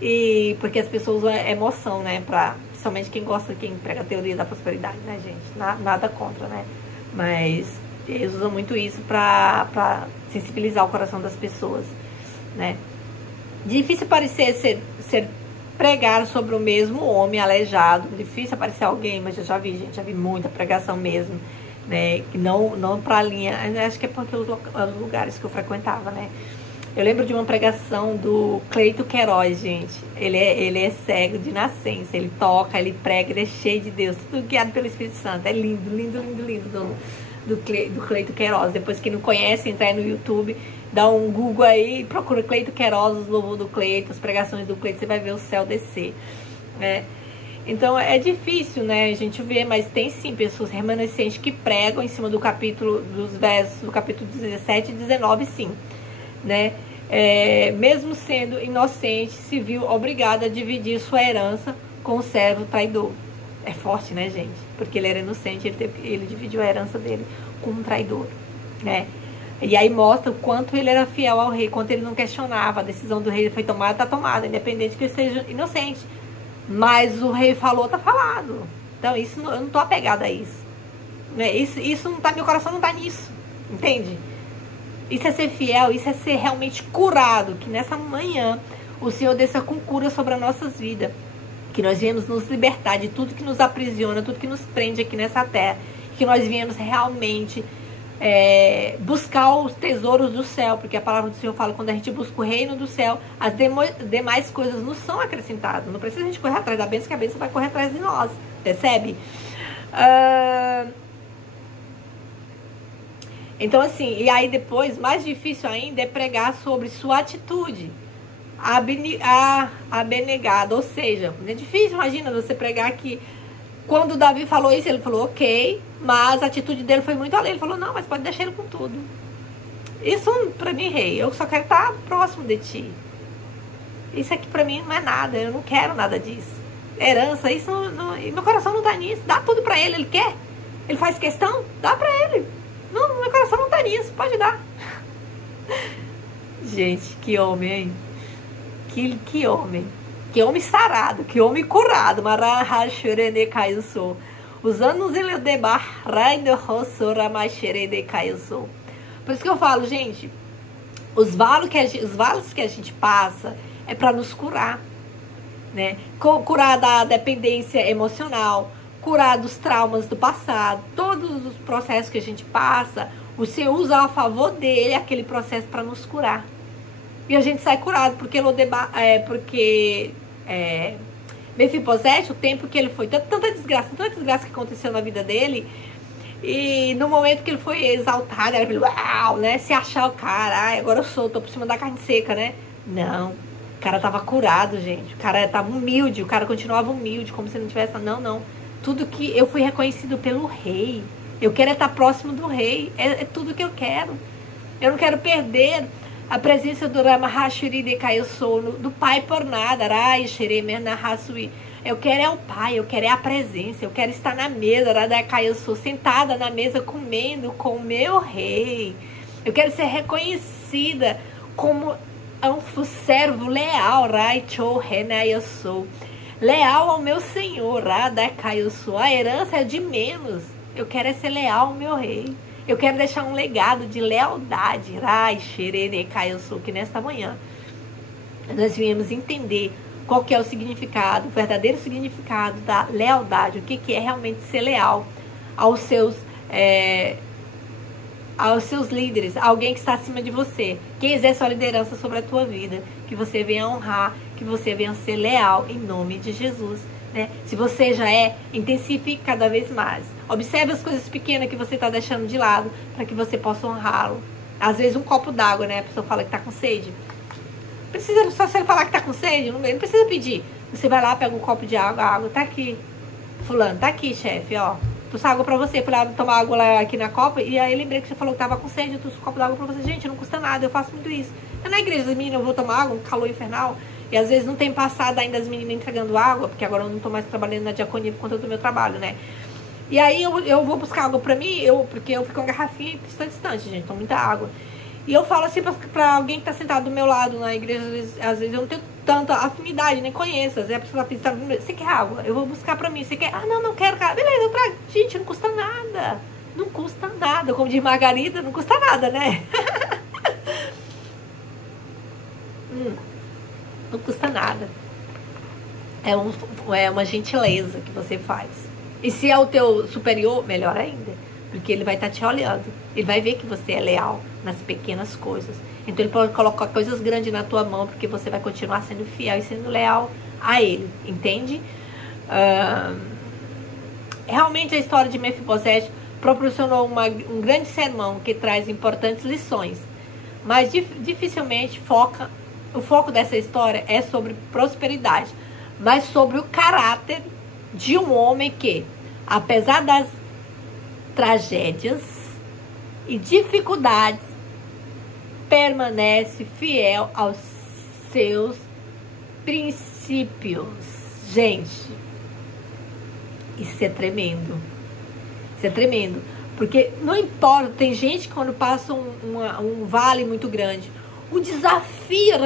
E porque as pessoas usam emoção, né? Principalmente quem prega a teoria da prosperidade, né, gente? Nada contra, né? Mas eles usam muito isso pra sensibilizar o coração das pessoas, né? Difícil parecer ser pregar sobre o mesmo homem aleijado. Difícil aparecer alguém, mas eu já vi, gente, já vi muita pregação mesmo, né? Que não pra linha. Acho que é porque os lugares que eu frequentava, né? Eu lembro de uma pregação do Cleito Queiroz, gente. Ele é cego de nascença. Ele toca, ele prega, ele é cheio de Deus. Tudo guiado pelo Espírito Santo. É lindo, lindo, lindo, lindo do Cleito Queiroz. Depois que não conhece, entra aí no YouTube, dá um Google aí, procura Cleito Queiroz, os louvores do Cleito, as pregações do Cleito, você vai ver o céu descer, né? Então é difícil, né, a gente ver, mas tem sim pessoas remanescentes que pregam em cima dos versos do capítulo 17 e 19, sim, né? Mesmo sendo inocente, se viu obrigado a dividir sua herança com o servo traidor. É forte, né, gente? Porque ele era inocente, ele dividiu a herança dele com um traidor, né? E aí mostra o quanto ele era fiel ao rei, quanto ele não questionava. A decisão do rei foi tomada, tá tomada, independente que ele seja inocente. Mas o rei falou, tá falado. Então isso eu não tô apegada a isso, né? Isso não tá, meu coração não tá nisso, entende? Isso é ser fiel, isso é ser realmente curado. Que nessa manhã o Senhor desça com cura sobre as nossas vidas. Que nós viemos nos libertar de tudo que nos aprisiona, tudo que nos prende aqui nessa terra. Que nós viemos realmente buscar os tesouros do céu. Porque a palavra do Senhor fala que quando a gente busca o reino do céu, as demais coisas nos são acrescentadas. Não precisa a gente correr atrás da bênção, que a bênção vai correr atrás de nós. Percebe? Então assim, e aí depois, mais difícil ainda é pregar sobre sua atitude. abnegado. Ou seja, é difícil, imagina você pregar que quando o Davi falou isso, ele falou ok, mas a atitude dele foi muito além. Ele falou, não, mas pode deixar ele com tudo. Isso pra mim, rei, eu só quero estar próximo de ti. Isso aqui pra mim não é nada, eu não quero nada disso. Herança, isso não, meu coração não tá nisso. Dá tudo pra ele, ele quer. Ele faz questão, dá pra ele. Não, meu coração não tá nisso, pode dar. Gente, que homem, hein? Que homem. Que homem sarado, que homem curado. Os anos ele Por isso que eu falo, gente, os vales que a gente passa é para nos curar, né? Curar da dependência emocional, curar dos traumas do passado, todos os processos que a gente passa, o Senhor usa a favor dele aquele processo para nos curar. E a gente sai curado, porque Mefibosete, o tempo que ele foi, tanta desgraça que aconteceu na vida dele, e no momento que ele foi exaltado, era ele, uau, né, se achar o cara, agora tô por cima da carne seca, né? Não, o cara tava curado, gente, o cara tava humilde, o cara continuava humilde, como se não tivesse, não, tudo que eu fui reconhecido pelo rei, eu quero estar próximo do rei, é tudo que eu não quero perder a presença do Ramahashuri de Kaiosou, do Pai por nada, Rai, Xeremer, Nahasui. Eu quero é o Pai, eu quero é a presença, eu quero estar na mesa, Radakaiosou, sentada na mesa comendo com o meu rei. Eu quero ser reconhecida como um servo leal, Rai, Chou, Renayosou. Leal ao meu Senhor, Radakaiosou. A herança é de menos. Eu quero é ser leal ao meu rei. Eu quero deixar um legado de lealdade. Rai, Xerene, Kaiosou, que nesta manhã nós viemos entender qual que é o significado, o verdadeiro significado da lealdade. O que é realmente ser leal aos seus líderes, alguém que está acima de você, quem exerce a liderança sobre a tua vida, que você venha honrar, que você venha ser leal em nome de Jesus. Né? Se você já intensifique cada vez mais. Observe as coisas pequenas que você está deixando de lado para que você possa honrá-lo. Às vezes um copo d'água, né? A pessoa fala que está com sede. Precisa só você falar que está com sede, não precisa pedir. Você vai lá, pega um copo de água, a água tá aqui. Fulano, tá aqui, chefe, ó. Trouxe água pra você. Fui lá tomar água lá aqui na copa e aí lembrei que você falou que tava com sede. Eu trouxe um copo d'água pra você. Gente, não custa nada, eu faço muito isso. Na igreja das meninas eu vou tomar água, um calor infernal. E às vezes não tem passado ainda as meninas entregando água, porque agora eu não tô mais trabalhando na diaconia por conta do meu trabalho, né? E aí eu vou buscar água pra mim, porque eu fico uma garrafinha distante, gente, tomo muita água. E eu falo assim pra alguém que tá sentado do meu lado na igreja, às vezes eu não tenho tanta afinidade, nem conheço. Às vezes a pessoa pensa, você quer água? Eu vou buscar pra mim. Você quer? Ah, não quero, cara. Beleza, eu trago. Gente, não custa nada. Não custa nada. Como diz Margarida, não custa nada, né? Não custa nada. É uma gentileza que você faz. E se é o teu superior, melhor ainda. Porque ele vai estar te olhando. Ele vai ver que você é leal nas pequenas coisas. Então ele pode colocar coisas grandes na tua mão, porque você vai continuar sendo fiel e sendo leal a ele. Entende? Realmente a história de Mefibosete proporcionou um grande sermão que traz importantes lições. Mas dificilmente o foco dessa história é sobre prosperidade, mas sobre o caráter de um homem que, apesar das tragédias e dificuldades, permanece fiel aos seus princípios. Gente, isso é tremendo. Isso é tremendo. Porque não importa, tem gente que quando passa um vale muito grande, o desafio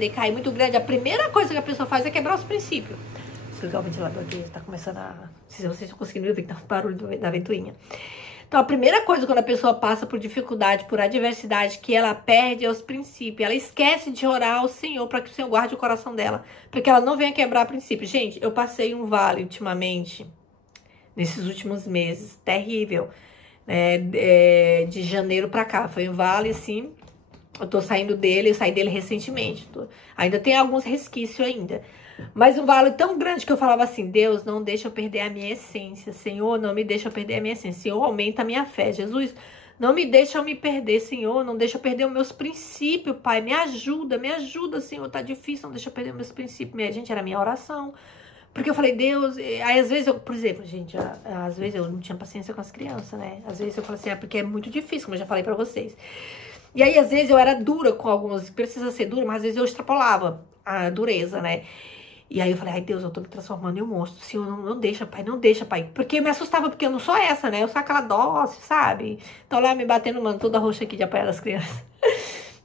de cair muito grande, a primeira coisa que a pessoa faz é quebrar os princípios. Desligar o ventilador aqui, tá começando a... Se vocês estão conseguindo ouvir, tá um barulho da ventoinha. Então, a primeira coisa quando a pessoa passa por dificuldade, por adversidade, que ela perde é os princípios. Ela esquece de orar ao Senhor para que o Senhor guarde o coração dela, para que ela não venha quebrar princípios. Gente, eu passei um vale ultimamente, nesses últimos meses, terrível, né, de janeiro para cá. Foi um vale, assim, eu tô saindo dele, eu saí dele recentemente. Ainda tem alguns resquícios ainda. Mas um vale tão grande que eu falava assim, Deus, não deixa eu perder a minha essência. Senhor, não me deixa eu perder a minha essência. Senhor, aumenta a minha fé. Jesus, Não me deixa eu me perder, Senhor. Não deixa eu perder os meus princípios, Pai. Me ajuda, Senhor. Tá difícil, não deixa eu perder os meus princípios. Gente, era a minha oração. Porque eu falei, Deus... Aí, às vezes, por exemplo, gente, às vezes eu não tinha paciência com as crianças, né? Às vezes eu falei assim, porque é muito difícil, como eu já falei pra vocês. E aí, às vezes, eu era dura com algumas... Precisa ser dura, mas às vezes eu extrapolava a dureza, né? E aí eu falei, ai Deus, eu tô me transformando em um monstro. Senhor, não deixa, Pai, não deixa, Pai. Porque eu me assustava, porque eu não sou essa, né? Eu sou aquela doce, sabe? Tô lá me batendo, mano, toda roxa aqui de apanhar das crianças.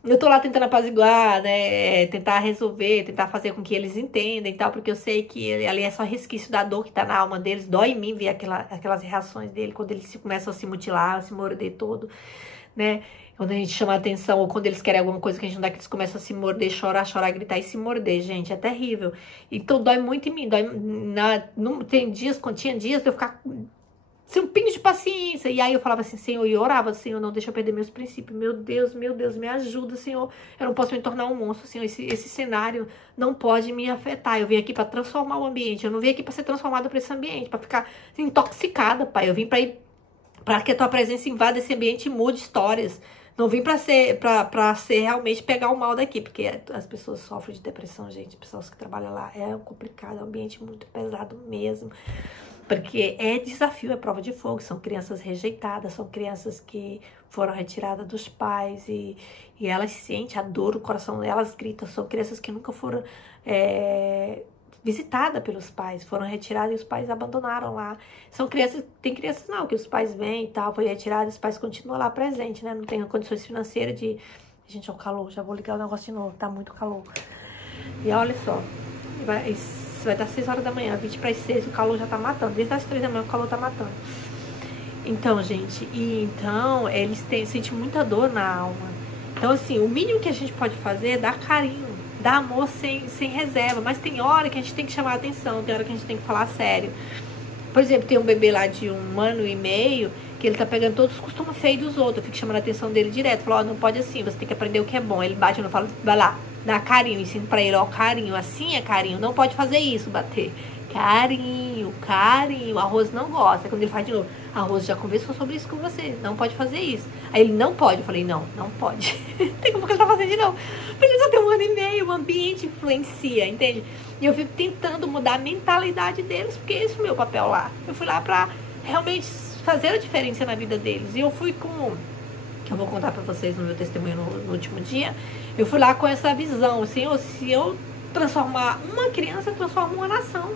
Eu tô lá tentando apaziguar, né? Tentar resolver, tentar fazer com que eles entendam e tal. Porque eu sei que ali é só resquício da dor que tá na alma deles. Dói em mim ver aquelas reações dele quando eles começam a se mutilar, a se morder todo, né? Quando a gente chama a atenção, ou quando eles querem alguma coisa que a gente não dá, que eles começam a se morder, chorar, gritar e se morder, gente, é terrível. Então dói muito em mim, tinha dias de eu ficar sem um pingo de paciência. E aí eu falava assim, Senhor, e eu orava, Senhor, não deixa eu perder meus princípios. Meu Deus, me ajuda, Senhor. Eu não posso me tornar um monstro, Senhor. Esse cenário não pode me afetar. Eu vim aqui para transformar o ambiente. Eu não vim aqui para ser transformada por esse ambiente, para ficar intoxicada, Pai. Eu vim para que a tua presença invada esse ambiente e mude histórias. Não vim pra ser realmente pegar o mal daqui, porque as pessoas sofrem de depressão, gente. Pessoas que trabalham lá, é complicado, é um ambiente muito pesado mesmo. Porque é desafio, é prova de fogo. São crianças rejeitadas, são crianças que foram retiradas dos pais e elas sentem a dor, o coração, elas gritam. São crianças que nunca foram visitadas pelos pais, foram retiradas e os pais abandonaram lá. São crianças, tem crianças não, que os pais vêm e tal, foi retirado, os pais continuam lá presentes, né? Não tem condições financeiras de... Gente, é o calor, já vou ligar o negócio de novo, tá muito calor. E olha só, vai dar 6 horas da manhã, 20 para as 6, o calor já tá matando. Desde as 3 da manhã o calor tá matando. Então, gente, eles sentem muita dor na alma. Então, assim, o mínimo que a gente pode fazer é dar carinho, dar amor sem reserva. Mas tem hora que a gente tem que chamar a atenção, tem hora que a gente tem que falar sério. Por exemplo, tem um bebê lá de 1 ano e meio, que ele tá pegando todos os costumes feios dos outros. Eu fico chamando a atenção dele direto. Falo, ó, não pode assim, você tem que aprender o que é bom. Ele bate, eu não falo, vai lá, dá carinho. Ensino pra ele, ó, carinho, assim é carinho. Não pode fazer isso, bater. Carinho. Arroz não gosta. Quando ele faz de novo, Arroz já conversou sobre isso com você, não pode fazer isso. Aí ele, não pode. Eu falei, não pode. Tem como que ele tá fazendo de novo? Porque ele já tem 1 ano e meio, o ambiente influencia, entende? E eu fico tentando mudar a mentalidade deles, porque esse é o meu papel lá. Eu fui lá pra realmente fazer a diferença na vida deles. E eu fui com... que eu vou contar pra vocês no meu testemunho no último dia. Eu fui lá com essa visão, assim, se eu transformar uma criança, eu transformo uma nação.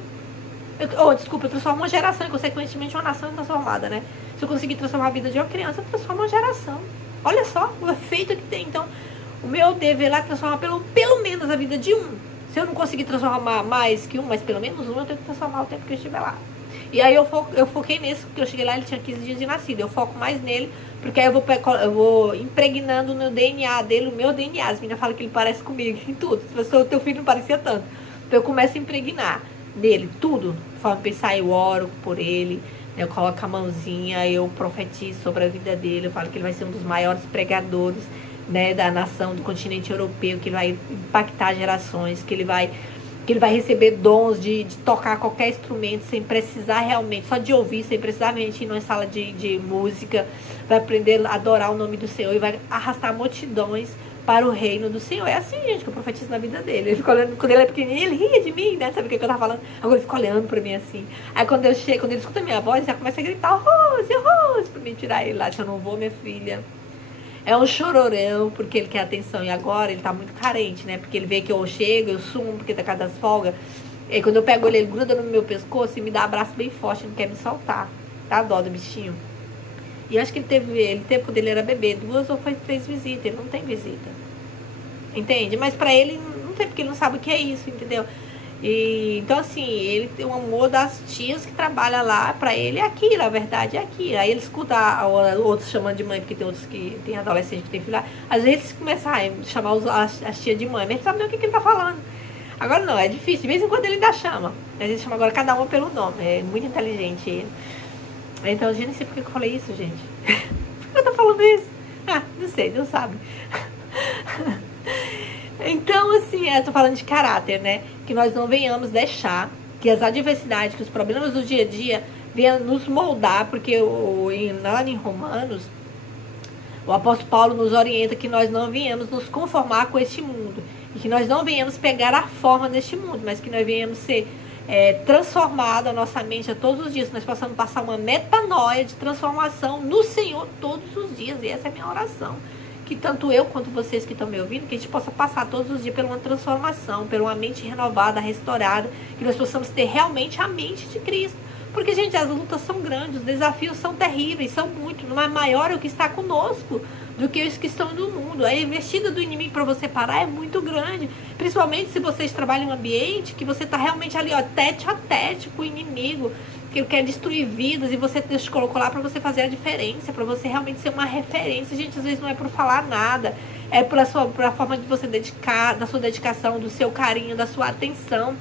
Eu transformo uma geração e, consequentemente, uma nação transformada, né? Se eu conseguir transformar a vida de uma criança, eu transformo uma geração. Olha só o efeito que tem. Então, o meu dever lá é transformar pelo menos a vida de um. Se eu não conseguir transformar mais que um, mas pelo menos um, eu tenho que transformar o tempo que eu estiver lá. E aí eu foquei nesse, porque eu cheguei lá, ele tinha 15 dias de nascido. Eu foco mais nele, porque aí eu vou impregnando no DNA dele, o meu DNA. As meninas falam que ele parece comigo em tudo. Se o teu filho não parecia tanto. Então eu começo a impregnar nele tudo. Forma de pensar, eu oro por ele, né? Eu coloco a mãozinha, eu profetizo sobre a vida dele. Eu falo que ele vai ser um dos maiores pregadores, né, da nação, do continente europeu, que ele vai impactar gerações, que ele vai receber dons de tocar qualquer instrumento sem precisar realmente, só de ouvir, sem precisar realmente ir numa sala de música, vai aprender a adorar o nome do Senhor e vai arrastar multidões para o reino do Senhor. É assim, gente, que eu profetizo na vida dele. Ele fica olhando, quando ele é pequenininho, ele ria de mim, né? Sabe o que eu tava falando? Agora ele fica olhando pra mim assim. Aí quando ele escuta a minha voz, ele já começa a gritar, Rose, pra me tirar ele lá. Se eu não vou, minha filha. É um chororão, porque ele quer atenção. E agora ele tá muito carente, né? Porque ele vê que eu chego, eu sumo, porque tá cada das folgas. E aí, quando eu pego ele gruda no meu pescoço e me dá abraço bem forte, não quer me soltar. Dá dó do bichinho. E eu acho que ele teve quando ele era bebê, 2 ou 3 visitas. Ele não tem visita. Entende? Mas pra ele, não tem, porque ele não sabe o que é isso, entendeu? E, então, assim, ele tem um amor das tias que trabalham lá, pra ele é aqui, na verdade, é aqui. Aí ele escuta outros chamando de mãe, porque tem outros que tem adolescente que tem filho lá. Às vezes eles começam a chamar as tias de mãe, mas ele sabe nem o que ele tá falando. Agora não, é difícil, de vez em quando ele ainda chama. Às vezes chama agora cada uma pelo nome, é muito inteligente ele. Então, eu nem sei por que eu falei isso, gente. Por que eu tô falando isso? Ah, não sei, Deus sabe. Então, assim, eu tô falando de caráter, né? Que nós não venhamos deixar que as adversidades, que os problemas do dia a dia venham nos moldar, porque lá em Romanos, O apóstolo Paulo nos orienta que nós não venhamos nos conformar com este mundo. E que nós não venhamos pegar a forma deste mundo, mas que nós venhamos ser transformados, a nossa mente a todos os dias. Que nós possamos passar uma metanoia de transformação no Senhor todos os dias. E essa é a minha oração. Que tanto eu quanto vocês que estão me ouvindo, que a gente possa passar todos os dias por uma transformação, por uma mente renovada, restaurada. Que nós possamos ter realmente a mente de Cristo. Porque, gente, as lutas são grandes, os desafios são terríveis, são muito. Não é maior o que está conosco do que os que estão no mundo. A investida do inimigo para você parar é muito grande. Principalmente se vocês trabalham em um ambiente que você está realmente ali, ó, tete a tete com o inimigo, que ele quer destruir vidas, e você te colocou lá para você fazer a diferença, para você realmente ser uma referência. Gente, às vezes não é por falar nada, é pela forma de você dedicar, da sua dedicação, do seu carinho, da sua atenção.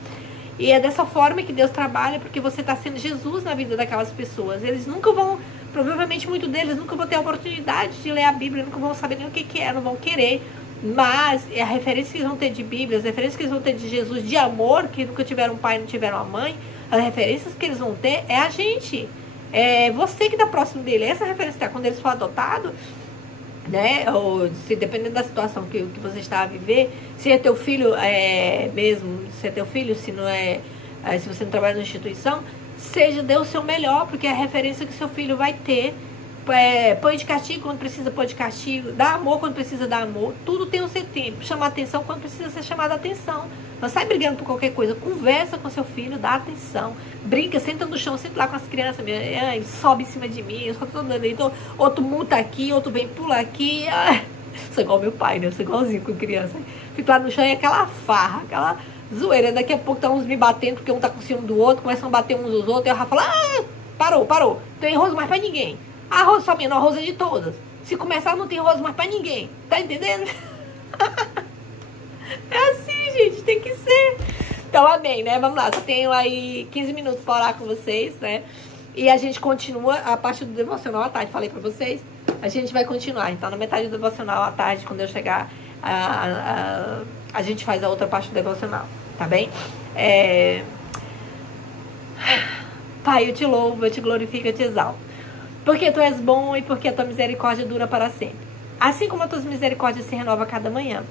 E é dessa forma que Deus trabalha, porque você está sendo Jesus na vida daquelas pessoas. Eles nunca vão, provavelmente muitos deles nunca vão ter a oportunidade de ler a Bíblia, nunca vão saber nem o que é, não vão querer. Mas a referência que eles vão ter de Bíblia, as referências que eles vão ter de Jesus, de amor, que nunca tiveram um pai, não tiveram uma mãe, as referências que eles vão ter é a gente. É você que está próximo dele. Essa referência está quando eles for adotado, né? Ou se dependendo da situação que você está a viver, se é teu filho mesmo, se é teu filho, se não é, se você não trabalha na instituição, dê o seu melhor, porque é a referência que seu filho vai ter. Põe de castigo quando precisa pôr de castigo, dá amor quando precisa dar amor, tudo tem o seu tempo. Chama atenção quando precisa ser chamada atenção. Não sai brigando por qualquer coisa, conversa com seu filho, dá atenção, brinca, senta no chão, senta lá com as crianças, sobe em cima de mim, eu só tô dando aí, outro multa aqui, outro vem pula aqui. Sou igual meu pai, né? Eu sou igualzinho com criança. Fico lá no chão e aquela farra, aquela zoeira. Daqui a pouco tá uns me batendo porque um tá com ciúme do outro, começam a bater uns dos outros, e eu já falo, parou, não tem rosto mais pra ninguém. A rosa só minha, não, a rosa é de todas. Se começar, não tem rosa mais pra ninguém. Tá entendendo? É assim, gente, tem que ser. Então, amém, né? Vamos lá, só tenho aí 15 minutos pra orar com vocês, né? E a gente continua a parte do devocional à tarde, falei pra vocês. A gente vai continuar, então na metade do devocional à tarde, quando eu chegar, a gente faz a outra parte do devocional, tá bem? Pai, eu te louvo, eu te glorifico, eu te exalto. Porque tu és bom e porque a tua misericórdia dura para sempre. Assim como as tuas misericórdias se renovam a cada manhã.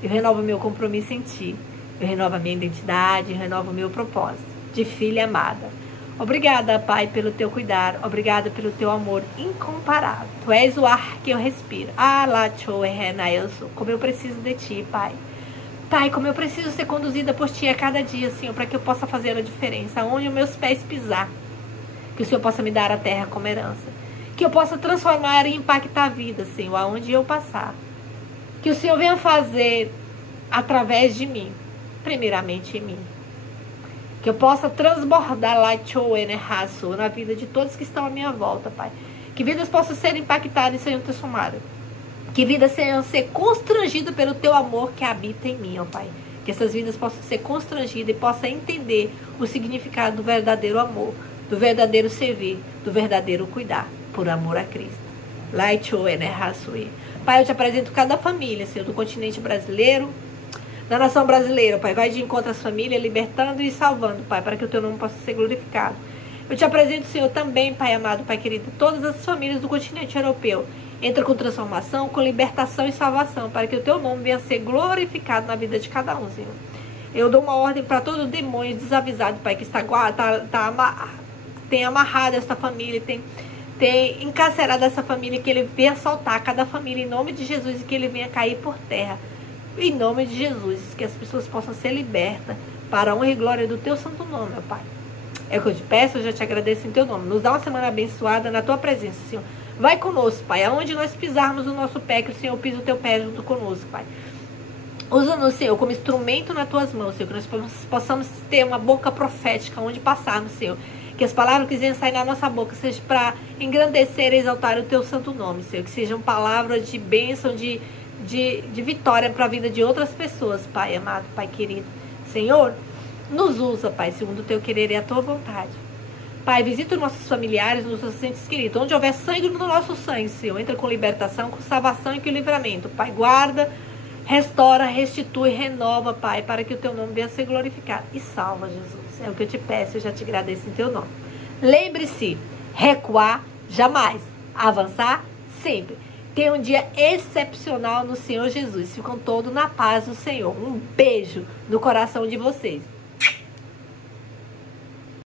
Eu renovo o meu compromisso em ti. Eu renovo a minha identidade, eu renovo o meu propósito de filha amada. Obrigada, Pai, pelo teu cuidado. Obrigada pelo teu amor incomparável. Tu és o ar que eu respiro. Como eu preciso de ti, Pai. Pai, como eu preciso ser conduzida por ti a cada dia, Senhor, para que eu possa fazer a diferença. Onde os meus pés pisar. Que o Senhor possa me dar a terra como herança. Que eu possa transformar e impactar a vida, Senhor, aonde eu passar. Que o Senhor venha fazer através de mim, primeiramente em mim. Que eu possa transbordar na vida de todos que estão à minha volta, Pai. Que vidas possam ser impactadas e sejam transformadas. Que vidas sejam ser constrangidas pelo teu amor que habita em mim, ó Pai. Que essas vidas possam ser constrangidas e possam entender o significado do verdadeiro amor, do verdadeiro servir, do verdadeiro cuidar, por amor a Cristo. Pai, eu te apresento cada família, Senhor, do continente brasileiro, da nação brasileira, Pai. Vai de encontro às famílias, libertando e salvando, Pai, para que o teu nome possa ser glorificado. Eu te apresento, Senhor, também, Pai amado, Pai querido, todas as famílias do continente europeu. Entra com transformação, com libertação e salvação, para que o teu nome venha ser glorificado na vida de cada um, Senhor. Eu dou uma ordem para todo demônio desavisado, Pai, que tem amarrado essa família, tem encarcerado essa família, que ele venha assaltar cada família em nome de Jesus e que ele venha cair por terra. Em nome de Jesus, que as pessoas possam ser libertas para a honra e glória do teu santo nome, meu Pai. É o que eu te peço, eu já te agradeço em teu nome. Nos dá uma semana abençoada na tua presença, Senhor. Vai conosco, Pai. Aonde nós pisarmos o nosso pé, que o Senhor pisa o teu pé junto conosco, Pai. Usa-nos, Senhor, como instrumento nas tuas mãos, Senhor. Que nós possamos ter uma boca profética onde passarmos, Senhor. Que as palavras que venham sair na nossa boca sejam para engrandecer e exaltar o teu santo nome, Senhor. Que sejam palavras de bênção, de vitória para a vida de outras pessoas, Pai amado, Pai querido. Senhor, nos usa, Pai, segundo o teu querer e a tua vontade. Pai, visita os nossos familiares, os nossos entes queridos. Onde houver sangue no nosso sangue, Senhor, entra com libertação, com salvação e com livramento. Pai, guarda, restaura, restitui, renova, Pai, para que o teu nome venha a ser glorificado. E salva, Jesus. É o que eu te peço, eu já te agradeço em teu nome. Lembre-se, recuar jamais, avançar sempre. Tenha um dia excepcional no Senhor Jesus. Ficam todos na paz do Senhor. Um beijo no coração de vocês.